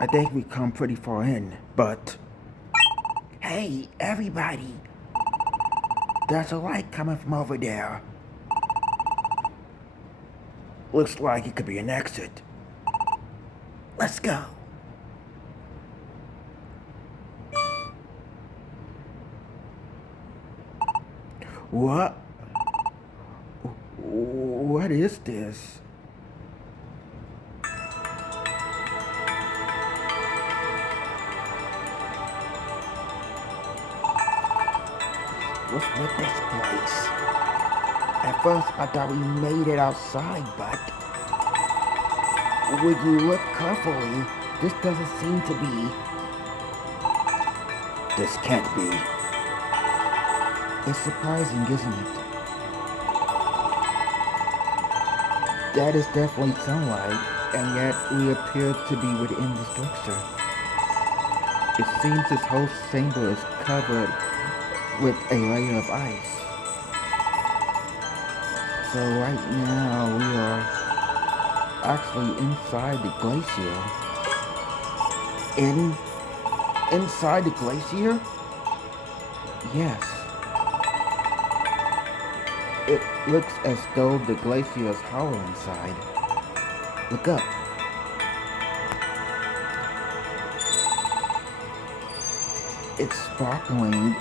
I think we've come pretty far in, but... Hey, everybody! There's a light coming from over there. Looks like it could be an exit. Let's go. What? What is this? What's with this place? At first I thought we made it outside, but when you look carefully, this doesn't seem to be. This can't be. It's surprising, isn't it? That is definitely sunlight, and yet we appear to be within the structure. It seems this whole chamber is covered with a layer of ice. So right now we are actually inside the glacier. Inside the glacier? Yes. It looks as though the glacier is hollow inside. Look up. It's sparkling.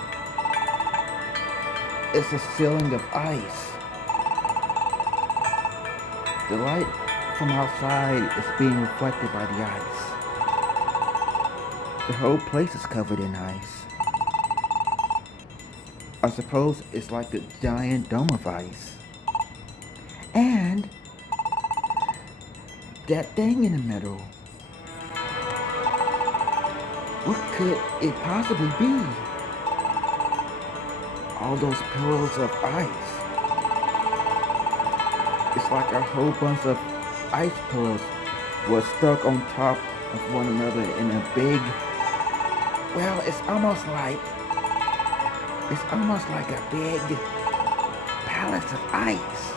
It's a ceiling of ice. The light from outside is being reflected by the ice. The whole place is covered in ice. I suppose it's like a giant dome of ice. And that thing in the middle. What could it possibly be? All those pillows of ice. It's like a whole bunch of ice pillows were stuck on top of one another in a big, well, it's almost like a big palace of ice.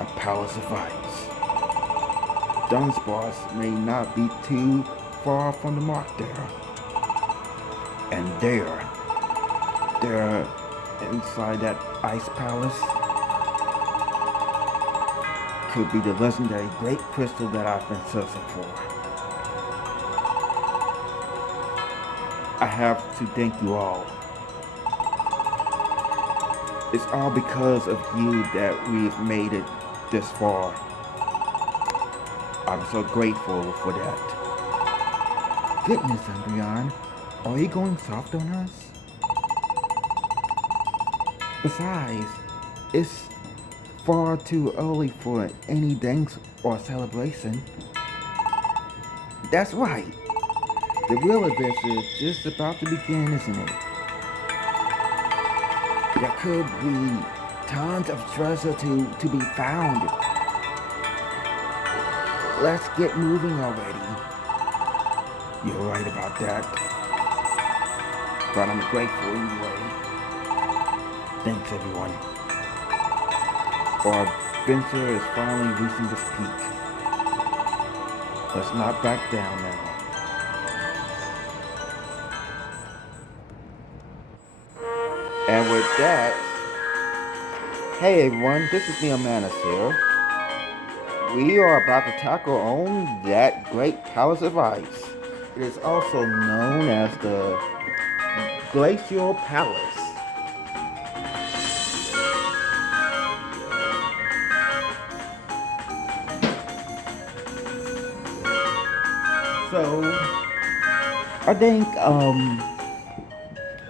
A palace of ice. Dunsparce may not be too far from the mark there. And there, inside that ice palace, could be the legendary great crystal that I've been searching for. I have to thank you all. It's all because of you that we've made it this far. I'm so grateful for that. Goodness, Umbreon, are you going soft on us? Besides, it's far too early for any thanks or celebration. That's right. The real adventure is just about to begin, isn't it? There could be tons of treasure to be found. Let's get moving already. You're right about that. But I'm grateful anyway. Thanks, everyone. Our adventure is finally reaching this peak. Let's not back down now. And with that, hey everyone, this is Neomanist here. We are about to tackle on that great palace of ice. It is also known as the Glacial Palace. So, I think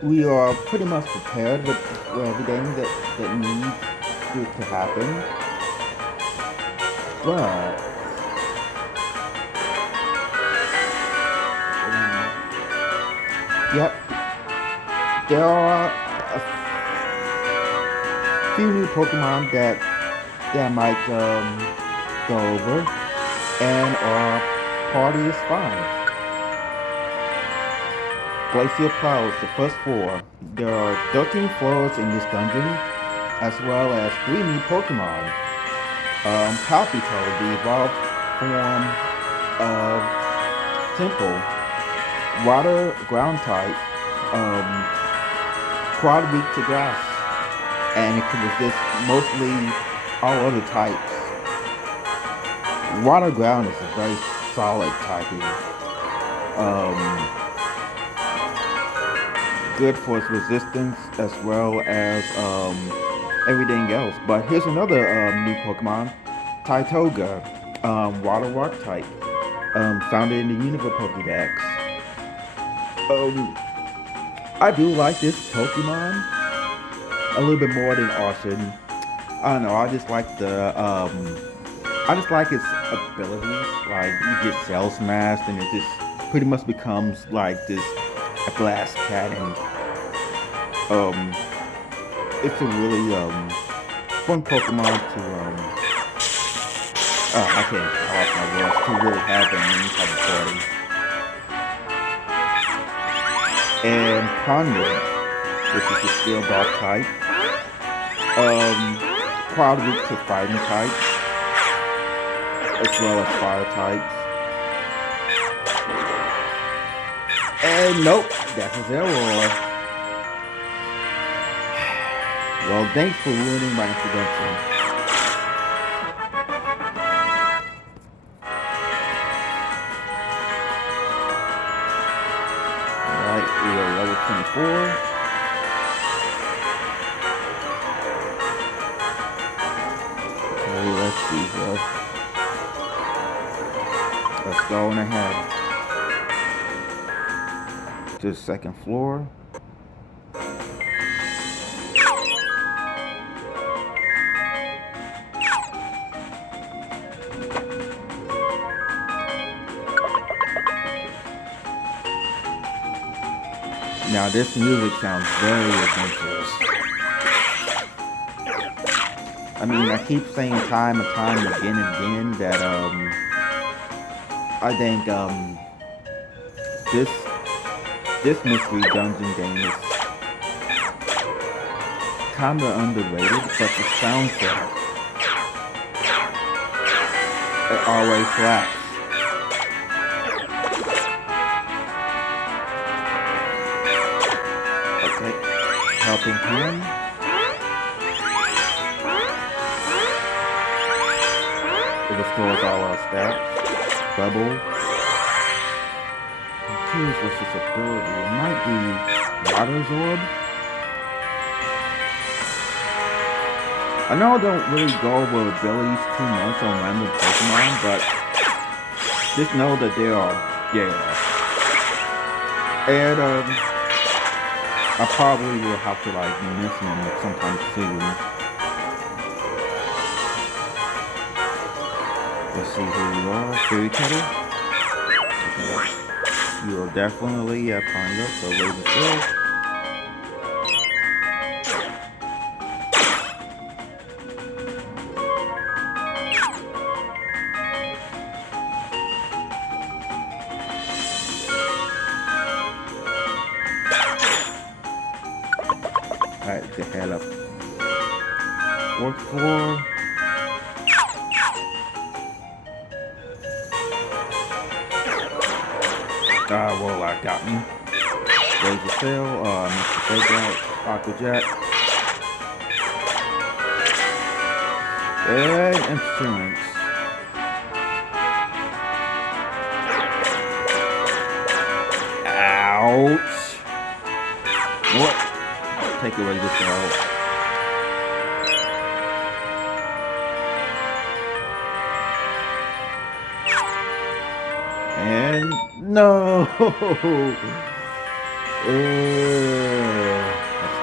we are pretty much prepared with everything that needs to happen. But yep, there are a few new Pokemon that I might go over, and our party is fine. Glacial Palace, the first floor. There are 13 floors in this dungeon, as well as 3 new Pokemon. Palpito, the evolved form simple. Water, ground type, um, quad weak to grass, and it can resist mostly all other types. Water ground is a very solid typing. Um, Good for its resistance as well as everything else. But here's another new Pokemon, Tytoga, Water Rock type, found in the Unova Pokédex. Um, I do like this Pokemon a little bit more than Arson. I don't know. I just like its abilities. Like you get Cell Smashed, and it just pretty much becomes like this a glass cannon. Um, it's a really fun Pokemon to I can't. I lost my words to really have in any type of party. And Ponder, which is the Steel Dark type. Quite weak to fighting types, as well as fire types. And nope, that's a zero. Well, thanks for ruining my introduction. Alright, we are level 24. Okay, let's see. Let's go on ahead to the second floor. Now this music sounds very adventurous. I mean, I keep saying time and time again and again that I think this mystery dungeon game is kinda underrated, but the soundtrack it always slaps. Okay, helping hand. It restores all our stats. Bubble. I'm curious what's this ability. It might be Water Zorb. I know I don't really go over abilities too much on random Pokemon, but just know that they are there. And I probably will have to like mention them sometime soon. Let's see who you are. Fairy Kettle. Okay. You are definitely a Ponder, so raise the fill. Alright, get head up. Fourth floor. Warlock got me. Raise the sail, Mr. Fakeout, Aqua Jet. And insurance. Ouch. What? Take away this out. And no! I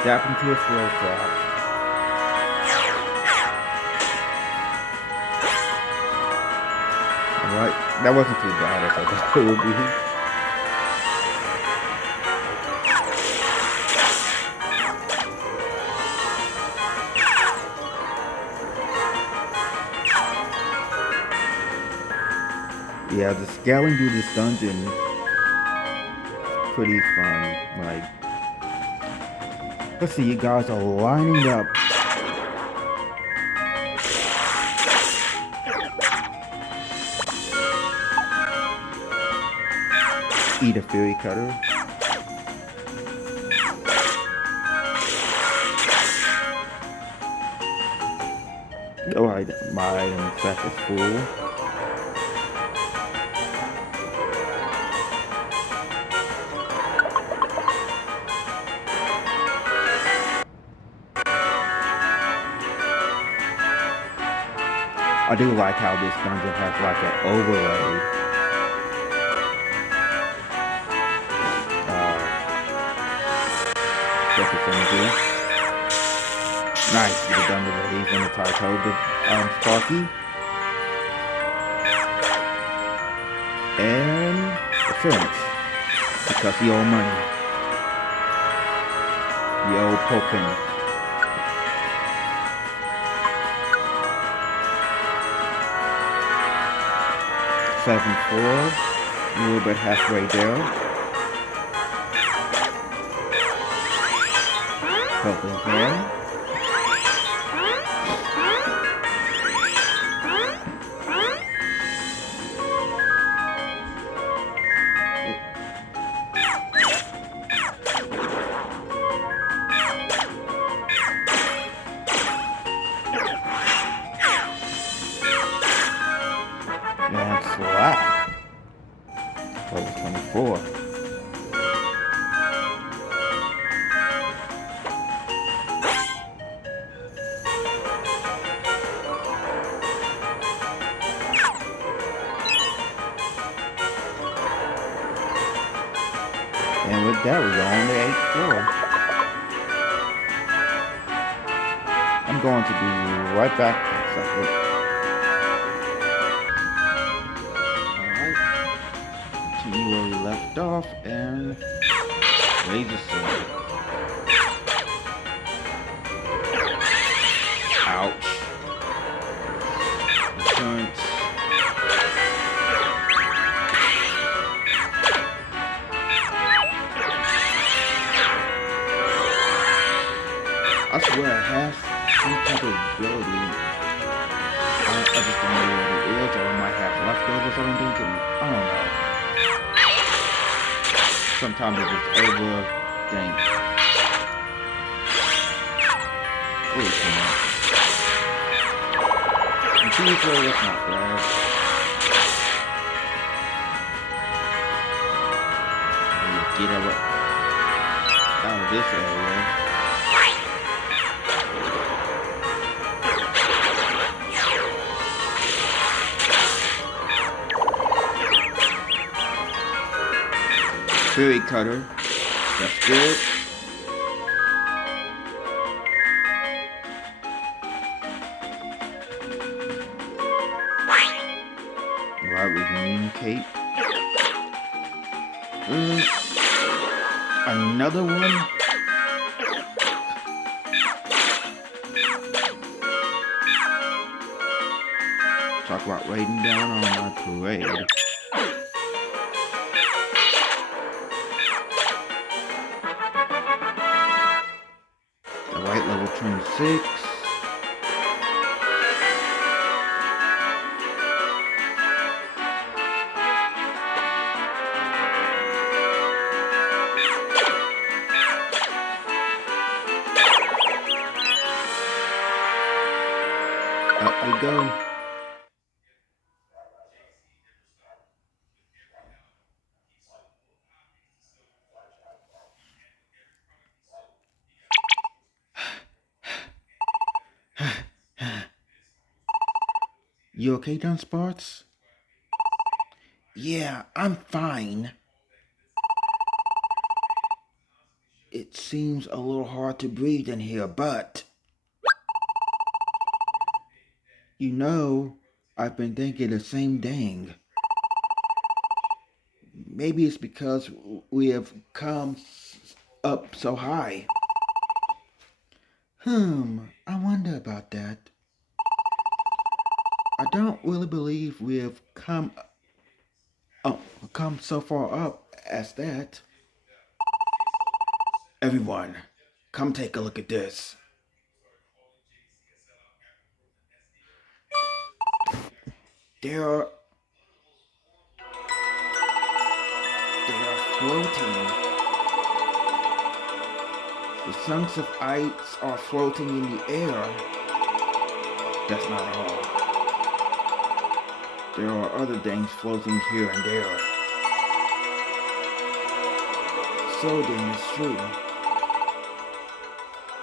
stepped into a slow trap. Alright, that wasn't too bad as I thought it would be. Yeah, the scaling through this dungeon is pretty fun. Like, let's see, you guys are lining up. Eat a Fury Cutter. Oh, my item sack is full. I do like how this dungeon has like an overlay. Surface energy. Nice, get it done with the and the Tartoga Sparky. And Assurance. Because the old money. The old Pokémon. Seven four, a little bit halfway there. Helping hand. And slap. Level 24. And with that, we're on the 8th floor. I'm going to be right back in a second. Alright. Continue where we left off and Laser Sword. Ouch. Insurance. I swear it has some type of ability. I just don't know what it is, or it might have leftovers or something. I don't know. Sometimes it just overthink. Holy cow. And usually it's not bad. Get out of this area. Fury Cutter. That's good. Right, we communicate. Another one. Talk about raiding down on my parade. Alright, level 26. Up we go. You okay, Dunsparks? Yeah, I'm fine. It seems a little hard to breathe in here, but... You know, I've been thinking the same thing. Maybe it's because we have come up so high. I wonder about that. I don't really believe we have come so far up as that. Everyone, come take a look at this. There are floating. The chunks of ice are floating in the air. That's not all. There are other things floating here and there. So then it's true.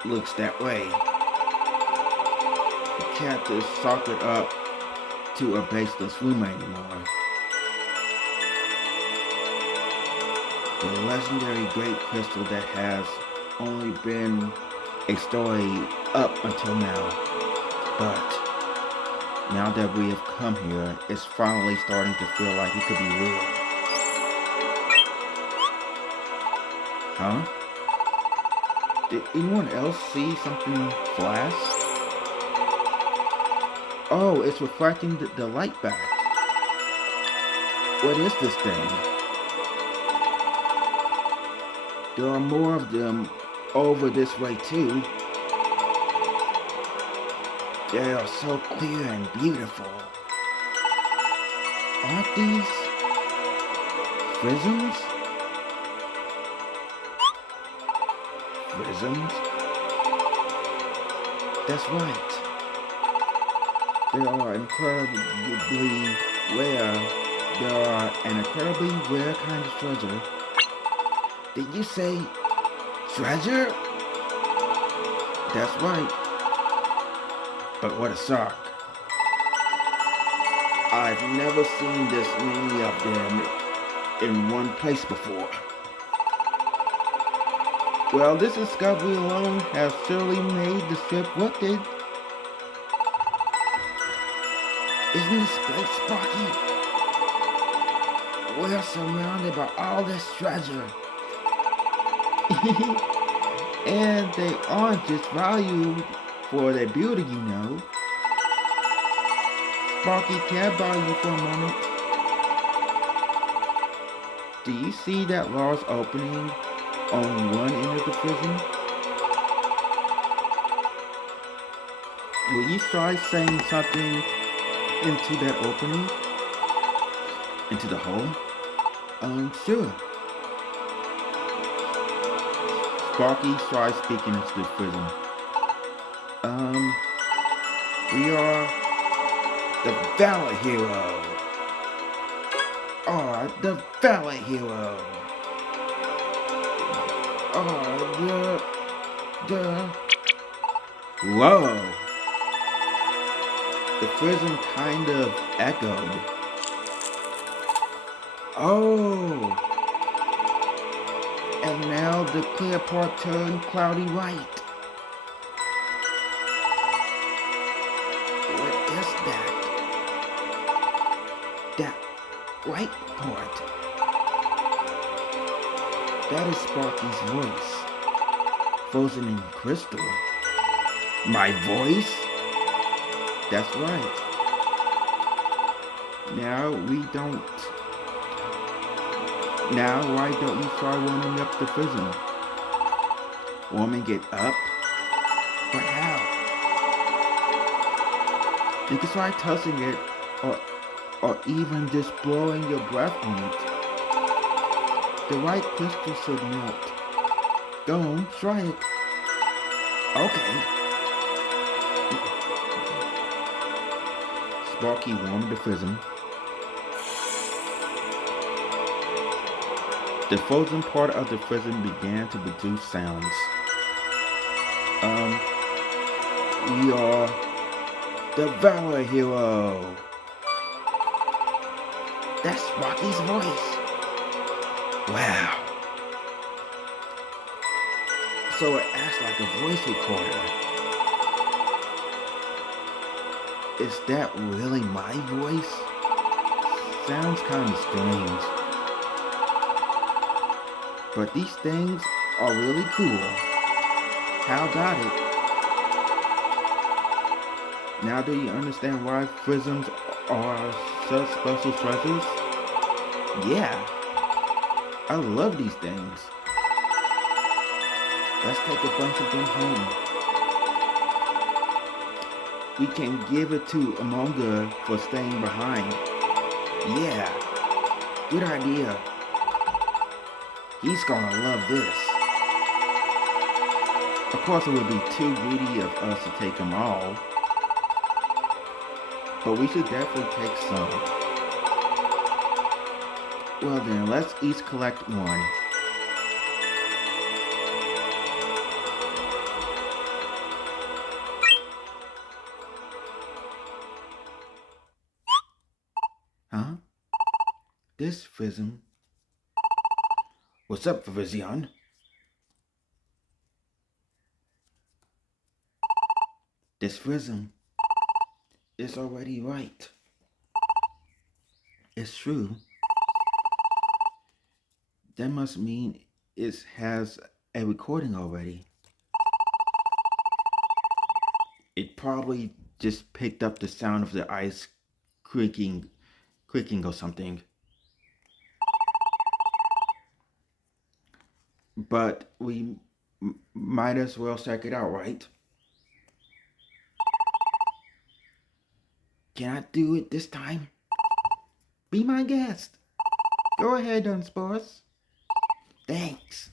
Looks that way. The cat is socked up to a baseless rumor anymore. The legendary great crystal that has only been a story up until now. But now that we have come here, it's finally starting to feel like it could be real. Huh? Did anyone else see something flash? Oh, it's reflecting the light back. What is this thing? There are more of them over this way too. They are so clear and beautiful. Aren't these prisms? Prisms? That's right. They are incredibly rare. They are an incredibly rare kind of treasure. Did you say treasure? That's right. But what a shock. I've never seen this many of them in one place before. Well, this discovery alone has surely made the trip worth it. Isn't this great, Sparky? We're surrounded by all this treasure. And they aren't just valued for their beauty, you know. Sparky, can I borrow you for a moment? Do you see that large opening on one end of the prison? Will you try saying something into that opening? Into the hole? Sure. Sparky tries speaking into the prison. We are the Valor hero. The Valor hero. Whoa. The prison kind of echoed. Oh. And now the clear part turned cloudy white. What is that? That white part. That is Sparky's voice. Frozen in crystal. My voice? That's right. Now why don't you try warming up the prison? Warming it up? But how? You can try tossing it or even just blowing your breath on it. The white crystal should melt. Go on, try it. Okay. Sparky warmed the prison. The frozen part of the prison began to produce sounds. We are the Valor hero. That's Sparky's voice. Wow. So it acts like a voice recorder. Is that really my voice? Sounds kind of strange. But these things are really cool. How about it? Now do you understand why prisms are such special treasures? Yeah. I love these things. Let's take a bunch of them home. We can give it to Amonga for staying behind. Yeah. Good idea. He's gonna love this. Of course, it would be too greedy of us to take them all, but we should definitely take some. Well then, let's each collect one. Huh? This Frism. What's up, Virizion? This Frism is already right. It's true. That must mean it has a recording already. It probably just picked up the sound of the ice creaking or something. But we might as well check it out, right? Can I do it this time? Be my guest. Go ahead, Dunsparce. Thanks.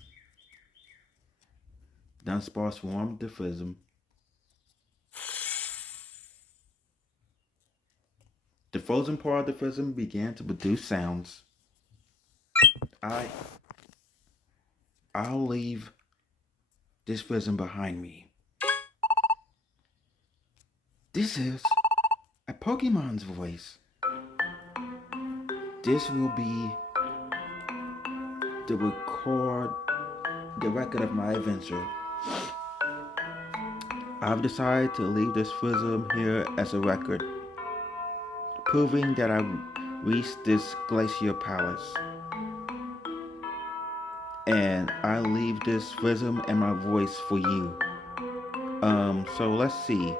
Dunsparce warmed the Frism. The frozen part of the Frism began to produce sounds. I'll leave this Frism behind me. This is a Pokemon's voice. This will be the record of my adventure. I've decided to leave this Frism here as a record, proving that I reached this Glacier Palace. And I leave this Frism and my voice for you. So let's see.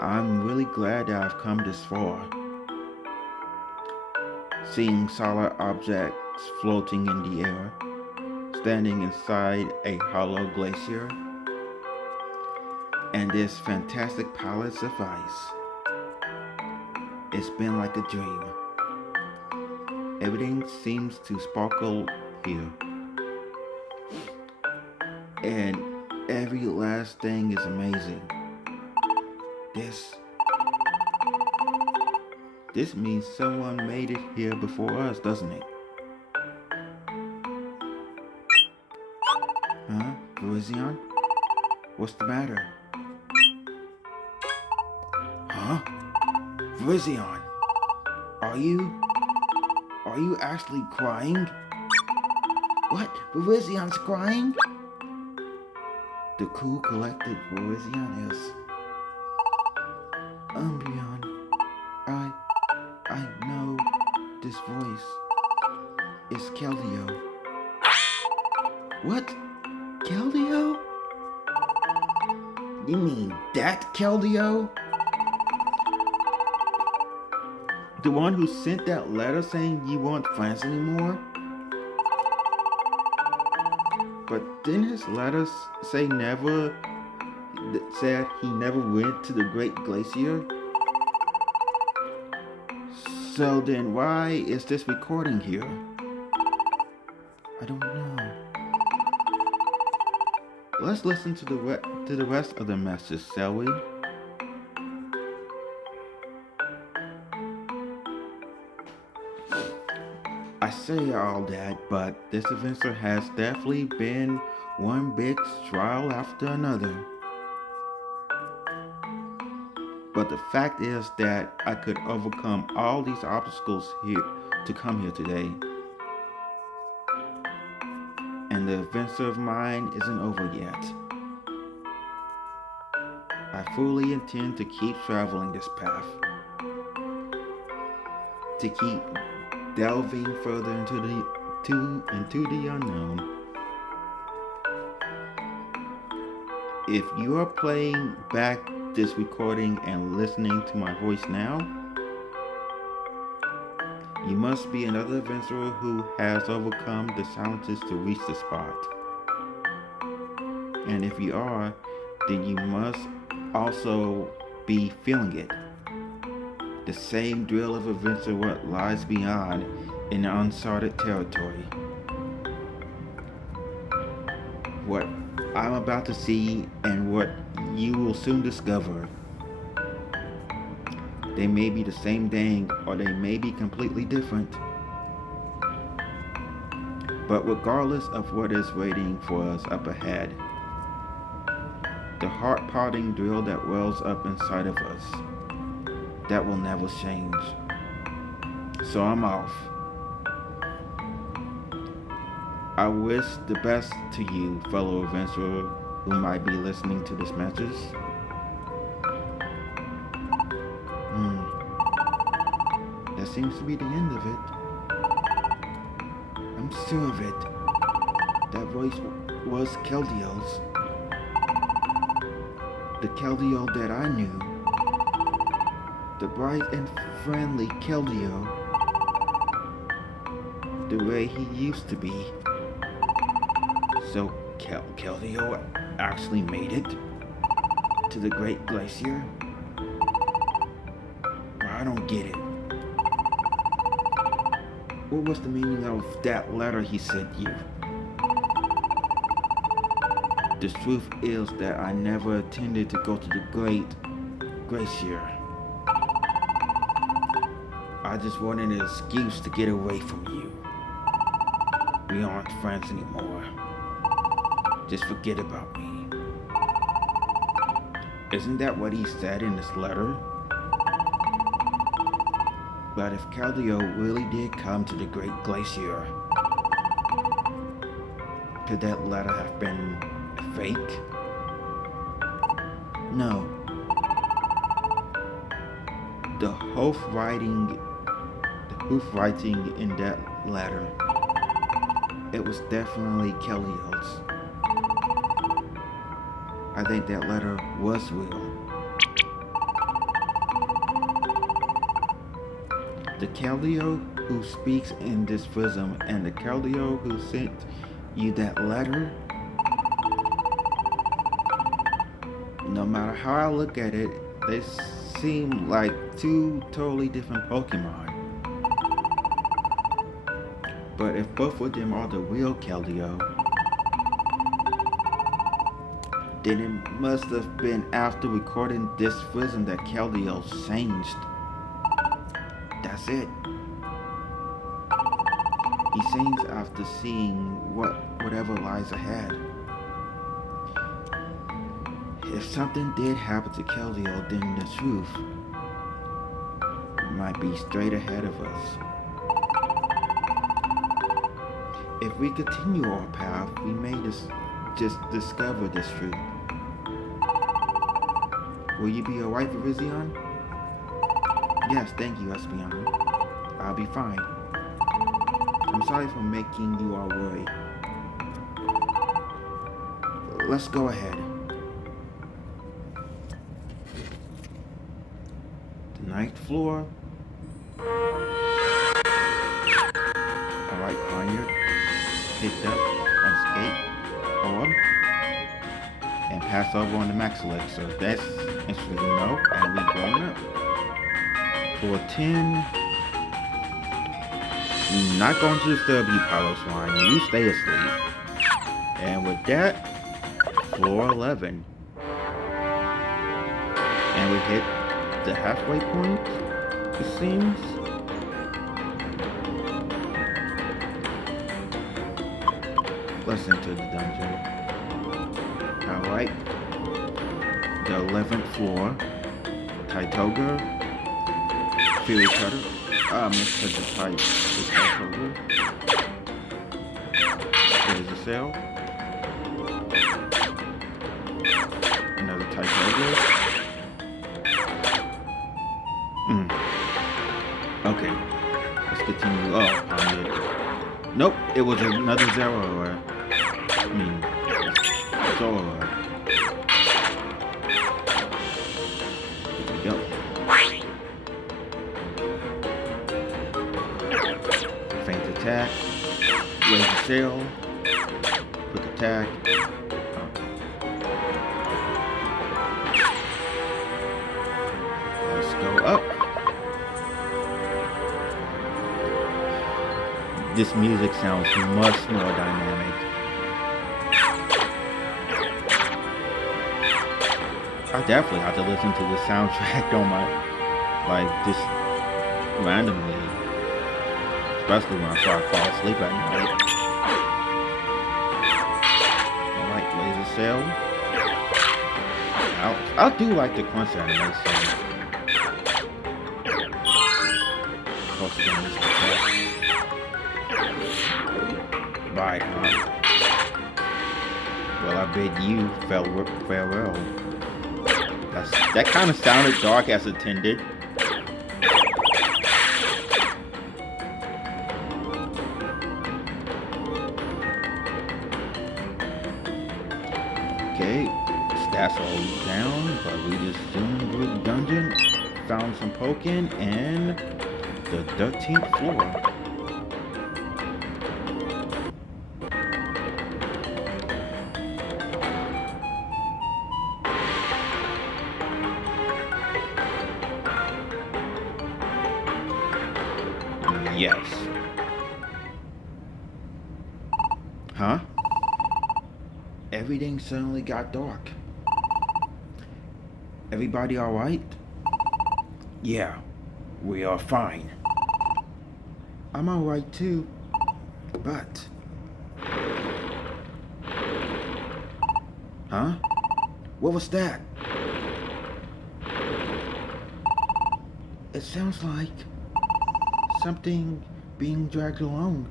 I'm really glad that I've come this far. Seeing solid objects floating in the air, standing inside a hollow glacier, and this fantastic palace of ice. It's been like a dream. Everything seems to sparkle here. And every last thing is amazing. This means someone made it here before us, doesn't it? Huh? Virizion? What's the matter? Huh? Virizion? Are you actually crying? What? Virizion's crying? The cool, collected Virizion is. Umbreon, I know this voice. It's Keldeo. What? Keldeo? You mean that Keldeo? The one who sent that letter saying you weren't friends anymore? But didn't his letter say said he never went to the Great Glacier? So then why is this recording here? I don't know. Let's listen to the rest of the message, shall we? I say all that, but this adventure has definitely been one big trial after another. But the fact is that I could overcome all these obstacles here to come here today. And the adventure of mine isn't over yet. I fully intend to keep traveling this path. To keep delving further into the unknown. If you are playing back this recording and listening to my voice now, you must be another adventurer who has overcome the challenges to reach the spot. And if you are, then you must also be feeling it. The same thrill of adventure what lies beyond in the uncharted territory. what I'm about to see and what you will soon discover. They may be the same thing or they may be completely different. But regardless of what is waiting for us up ahead, the heart-pounding thrill that wells up inside of us, that will never change. So I'm off. I wish the best to you, fellow adventurer who might be listening to this message. That seems to be the end of it. I'm sure of it. That voice was Keldeo's. The Keldeo that I knew. The bright and friendly Keldeo. The way he used to be. So Keldeo actually made it to the Great Glacier? I don't get it. What was the meaning of that letter he sent you? The truth is that I never intended to go to the Great Glacier. I just wanted an excuse to get away from you. We aren't friends anymore. Just forget about me. Isn't that what he said in this letter? But if Keldeo really did come to the Great Glacier, could that letter have been fake? No. The hoof writing in that letter, it was definitely Keldeo's. I think that letter was real. The Keldeo who speaks in this prism and the Keldeo who sent you that letter, no matter how I look at it, they seem like two totally different Pokemon. But if both of them are the real Keldeo, then it must have been after recording this prism that Keldeo changed. That's it. He sings after seeing whatever lies ahead. If something did happen to Keldeo, then the truth might be straight ahead of us. If we continue our path, we may just discover this truth. Will you be alright, Virizion? Yes, thank you, Espeon. I'll be fine. I'm sorry for making you all worry. Let's go ahead. The ninth floor. Alright, Pioneer. Picked up on skate orb and pass over on the max elixir. That's interesting to know. And we going up. For 10, not going to disturb you, Palo Swine. You stay asleep. And with that, floor 11. And we hit the halfway point, it seems. Let's enter the dungeon. Alright. The 11th floor. Tytoga. Fury Cutter. Mr. the Tytoga. There's a cell. Another Tytoga. Okay. Let's continue. Oh, nope, it was another Zero. Zoro. Here we go. Feint attack. Raise the sail. Quick attack. Let's go up. This music sounds much more dynamic. I definitely have to listen to the soundtrack on my, like, just randomly, especially when I try to fall asleep at night. Alright, laser cell. I do like the crunch animation. Of course, again, this is right, huh? Well, I bid you farewell. That kind of sounded dark as intended. Okay, stats all down, but we just zoomed through the dungeon, found some Pokémon, and the 13th floor. Yes. Huh? Everything suddenly got dark. Everybody alright? Yeah, we are fine. I'm alright too, but... Huh? What was that? It sounds like something being dragged along.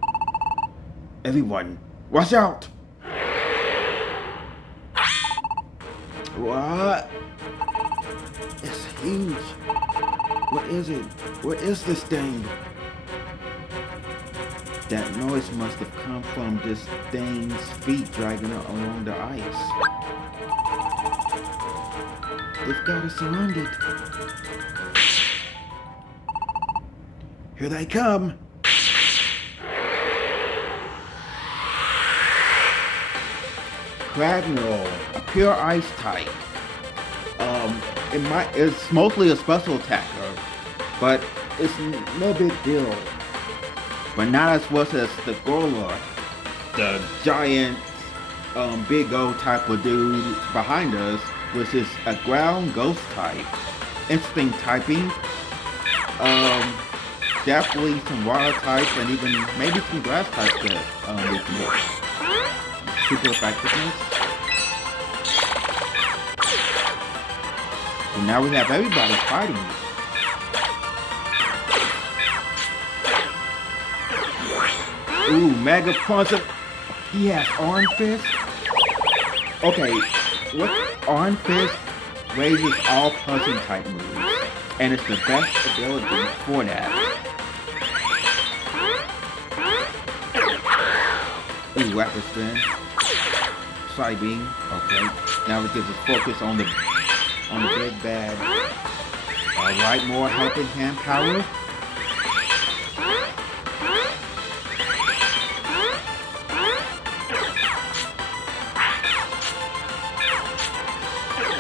Everyone, watch out! What? It's huge. What is it? What is this thing? That noise must have come from this thing's feet dragging it along the ice. They've got us surrounded. Here they come. Cragnoll, a pure ice type. It's mostly a special attacker, but it's no big deal. But not as much as the Golor, the giant, big old type of dude behind us, which is a ground ghost type. Interesting typing. Definitely some water types and even maybe some grass types that we can get. Super effectiveness. And now we have everybody fighting. Ooh, Mega Punch. He has Arm Fist. Okay, what Arm Fist raises all punching type moves, and it's the best ability for that. Ooh, Rapid Spin. Side Beam. Okay, now we get to focus on the big bad. Alright, more helping hand power.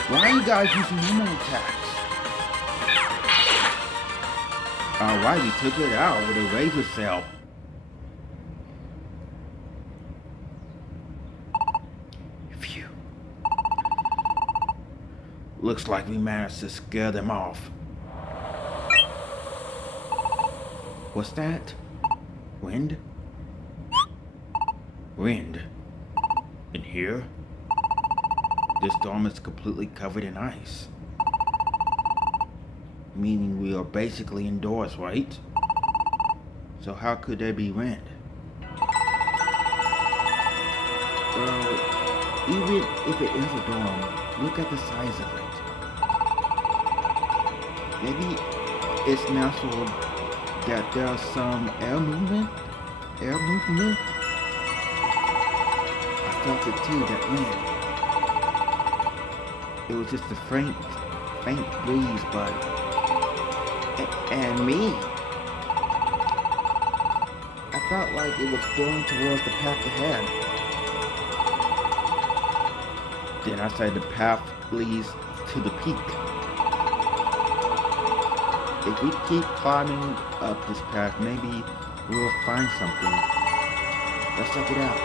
Why are you guys using normal attacks? Alright, we took it out with a razor cell. Phew. Looks like we managed to scare them off. What's that? Wind? Wind? In here? This dome is completely covered in ice. Meaning we are basically indoors, right? So how could there be wind? Well, even if it is a dome, look at the size of it. Maybe it's natural that there's some air movement? Air movement? I felt it too, that wind. It was just a faint breeze, but... And me. I felt like it was going towards the path ahead. Then I said the path leads to the peak. If we keep climbing up this path, maybe we'll find something. Let's check it out.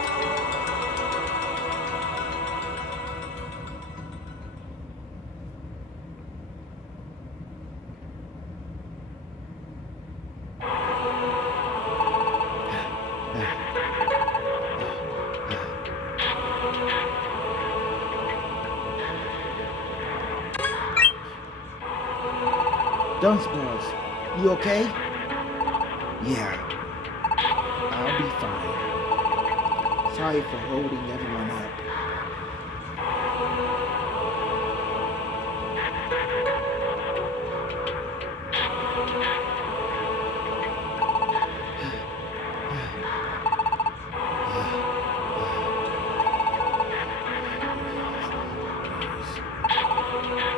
Dunsparce, you okay? Yeah, I'll be fine. Sorry for holding everyone up.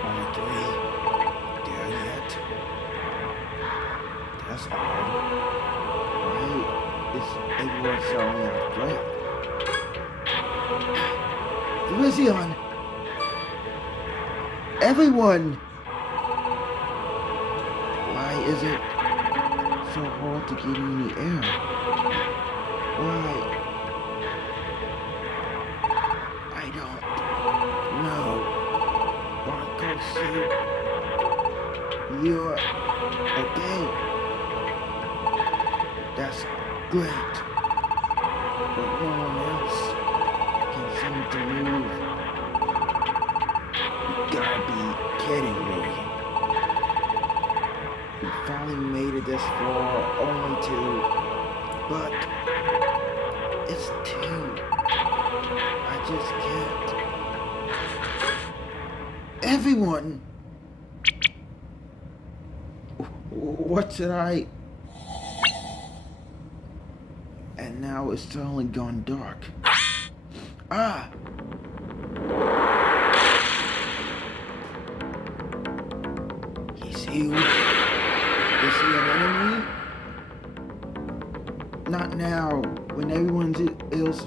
Only three. There yet? That's odd. Why is everyone so out of breath? Glacial! Everyone! Why is it so hard to get in the air? Why? I don't know. Barcosu, you're okay. That's great. But no one else can seem to move. You gotta be kidding me. We finally made it this far, only two. But it's two. I just can't. Everyone! What should I... And now it's suddenly gone dark. Ah! He's huge. Is he an enemy? Not now, when everyone's else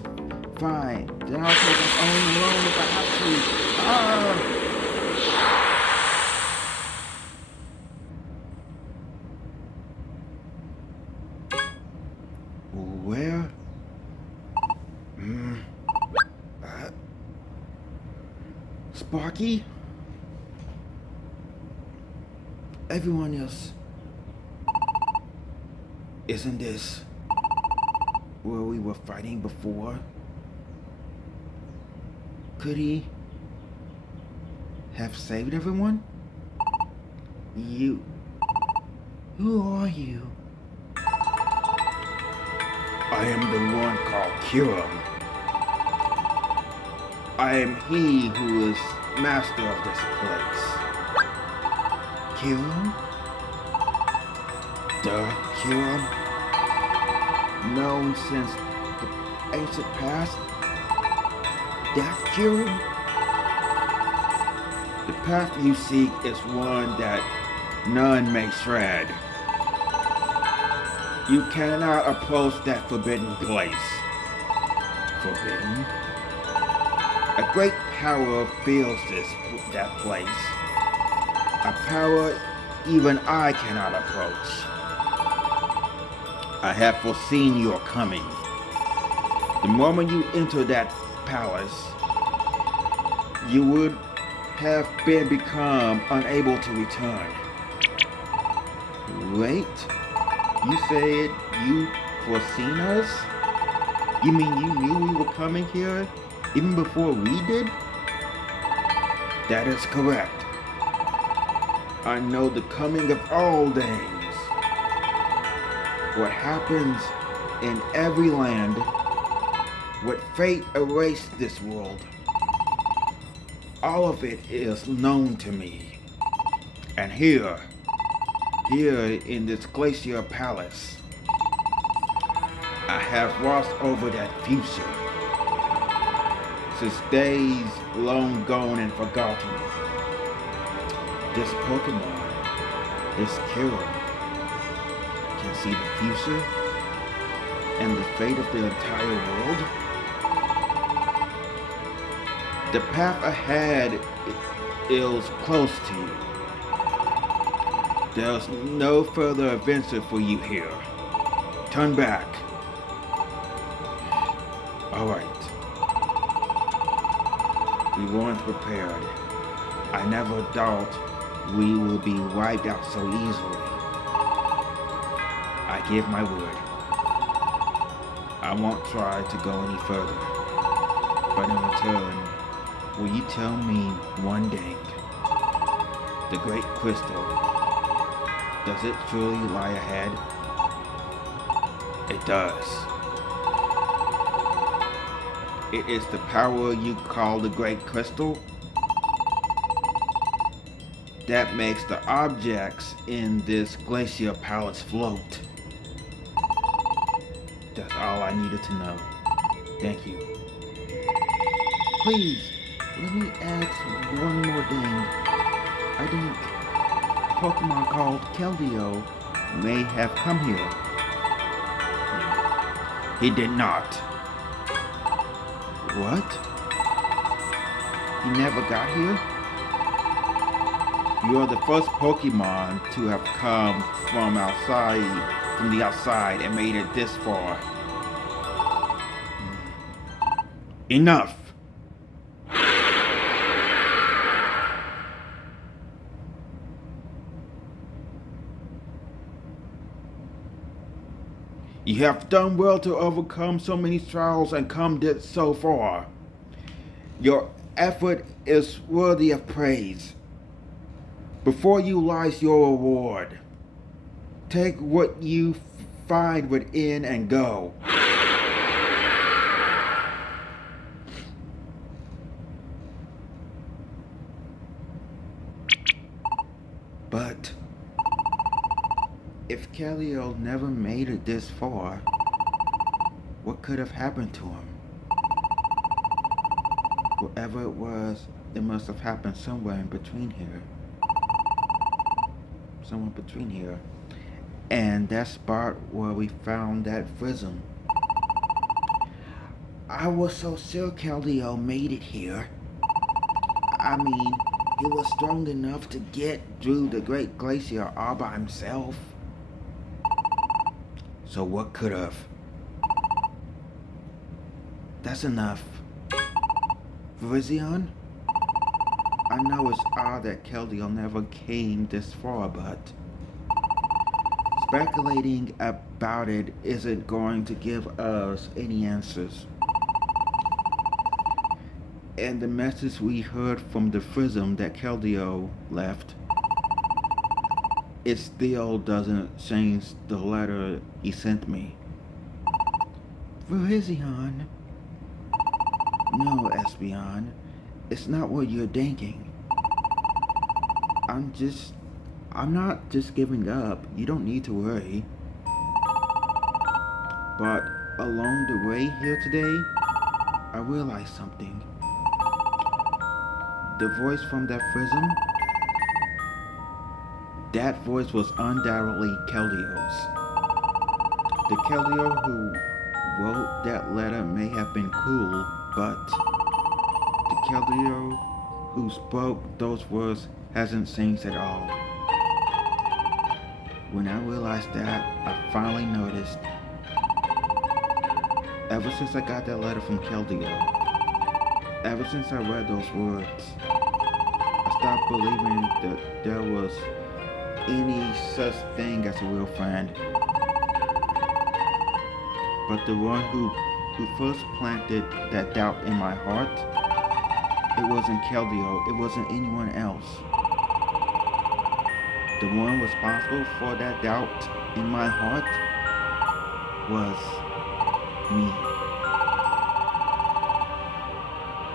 fine. Then I'll take him on alone if I have to. Ah! Where? Sparky? Everyone else. Isn't this where we were fighting before? Could he have saved everyone? You. Who are you? I am the one called Kiram. I am he who is master of this place. Kiram? The Kiram? Known since the ancient past? That Kiram? The path you seek is one that none may tread. You cannot approach that forbidden place. Forbidden? A great power fills that place. A power even I cannot approach. I have foreseen your coming. The moment you enter that palace, you would have become unable to return. Wait? You said you foreseen us? You mean you knew we were coming here even before we did? That is correct. I know the coming of all things. What happens in every land, what fate erased this world. All of it is known to me. And here in this Glacier Palace, I have watched over that future since days long gone and forgotten. This Pokémon, this Kiram, can see the future and the fate of the entire world. The path ahead is close to you. There's no further adventure for you here. Turn back. Alright. We weren't prepared. I never thought we would be wiped out so easily. I give my word. I won't try to go any further. But in return, will you tell me one thing? The Great Crystal Does it truly lie ahead? It does. It is the power you call the Great Crystal that makes the objects in this Glacier Palace float. That's all I needed to know. Thank you. Please, let me ask one more thing. I think a Pokemon called Keldeo may have come here. He did not. What? He never got here? You're the first Pokemon to have come from the outside and made it this far. Enough! You have done well to overcome so many trials and come this so far. Your effort is worthy of praise. Before you lies your reward. Take what you find within and go. But if Keldeo never made it this far, what could have happened to him? Whatever it was, it must have happened somewhere in between here. Somewhere between here. And that spot where we found that prism. I was so sure Keldeo made it here. I mean, he was strong enough to get through the Great Glacier all by himself. So what could have? That's enough. Virizion? I know it's odd that Keldeo never came this far, but speculating about it isn't going to give us any answers. And the message we heard from the prism that Keldeo left, it still doesn't change the letter he sent me. Virizion. No, Espeon. It's not what you're thinking. I'm not just giving up. You don't need to worry. But along the way here today, I realized something. The voice from that prism, that voice was undoubtedly Keldeo's. The Keldeo who wrote that letter may have been cruel, but the Keldeo who spoke those words hasn't changed at all. When I realized that, I finally noticed. Ever since I got that letter from Keldeo, ever since I read those words, I stopped believing that there was any such thing as a real friend. But the one who first planted that doubt in my heart, it wasn't Keldeo, it wasn't anyone else. The one responsible for that doubt in my heart was me.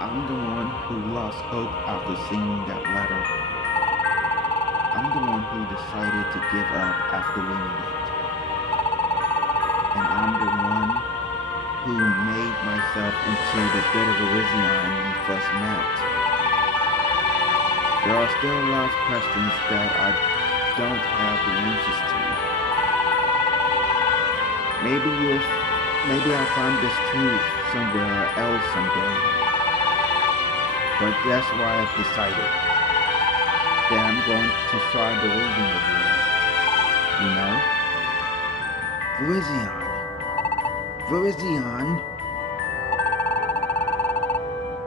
I'm the one who lost hope after seeing that letter. I'm the one who decided to give up after reading it. And I'm the one who made myself into the bit of a Virizion we first met. There are still a lot of questions that I don't have the answers to. Maybe I'll find this truth somewhere else someday. But that's why I've decided that I'm going to try believing again. You know? Virizion.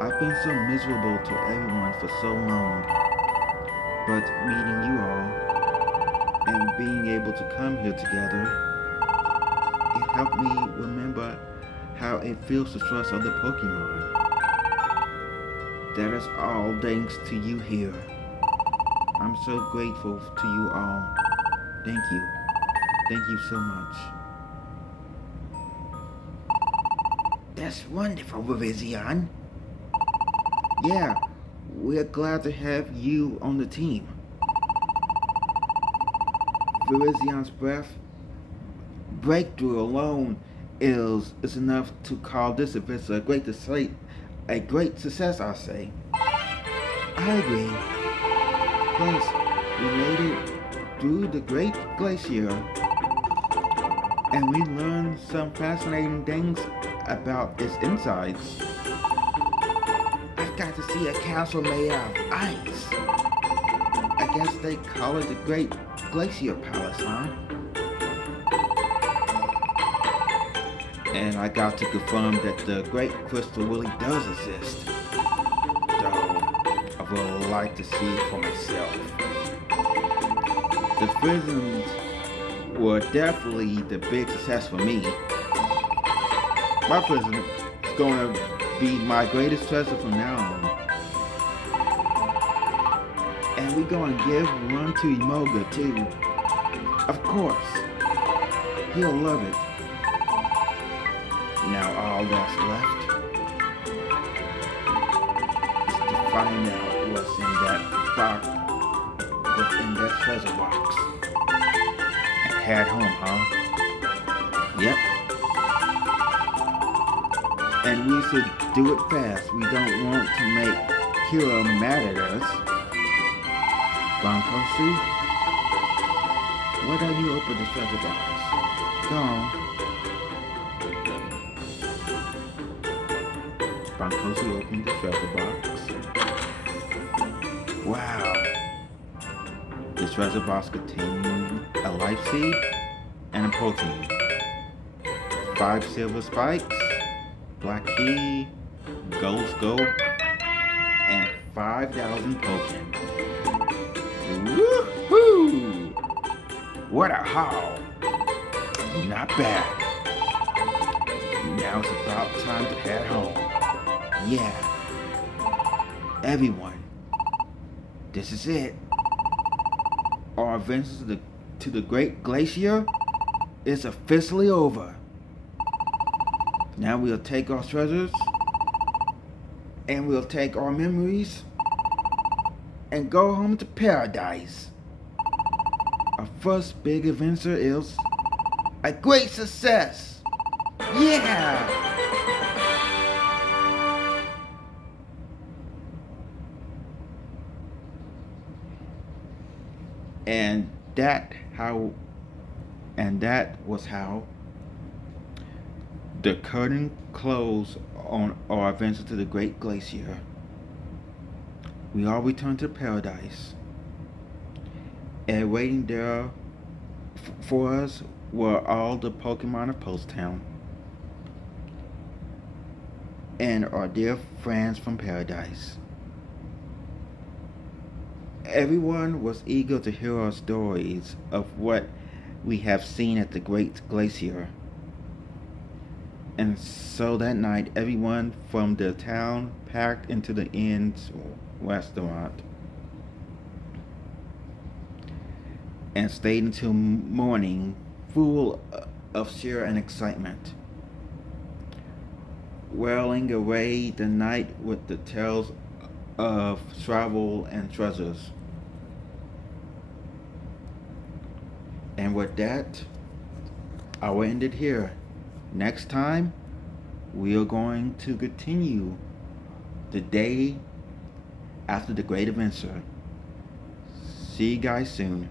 I've been so miserable to everyone for so long. But meeting you all and being able to come here together, it helped me remember how it feels to trust other Pokemon. That is all thanks to you here. I'm so grateful to you all. Thank you. Thank you so much. That's wonderful, Virizion. Yeah, we're glad to have you on the team. Virizion's breakthrough alone is enough to call this event a great success, I say. I agree. Plus, we made it through the Great Glacier, and we learned some fascinating things about its insides. I've got to see a castle made out of ice. I guess they call it the Great Glacier Palace, huh? And I got to confirm that the Great Crystal really does exist. Though, I would like to see it for myself. The prisms were definitely the big success for me. My prism is going to be my greatest treasure from now on. And we're going to give one to Emoga too. Of course. He'll love it. Now all that's left is to find out what's in that treasure box. And head home, huh? Yep. And we should do it fast. We don't want to make Kira mad at us. Bankosu, why don't you open the treasure box? Go on. Bankosu opened the treasure box. Wow. The treasure box contained a life seed and a protein. 5 silver spikes, black key, gold scope, and 5,000 tokens. Woohoo! What a haul! Not bad. Now it's about time to head home. Yeah. Everyone, this is it. Our adventure to the Great Glacier is officially over. Now we'll take our treasures and we'll take our memories and go home to paradise. Our first big adventure is a great success. Yeah! And that was how the curtain closed on our adventure to the Great Glacier. We all returned to paradise, and waiting there for us were all the Pokemon of Post Town and our dear friends from paradise. Everyone was eager to hear our stories of what we have seen at the Great Glacier. And so that night, everyone from the town packed into the inn's restaurant and stayed until morning, full of cheer and excitement, whirling away the night with the tales of travel and treasures. And with that, I will end it here. Next time, we are going to continue the day after the great adventure. See you guys soon.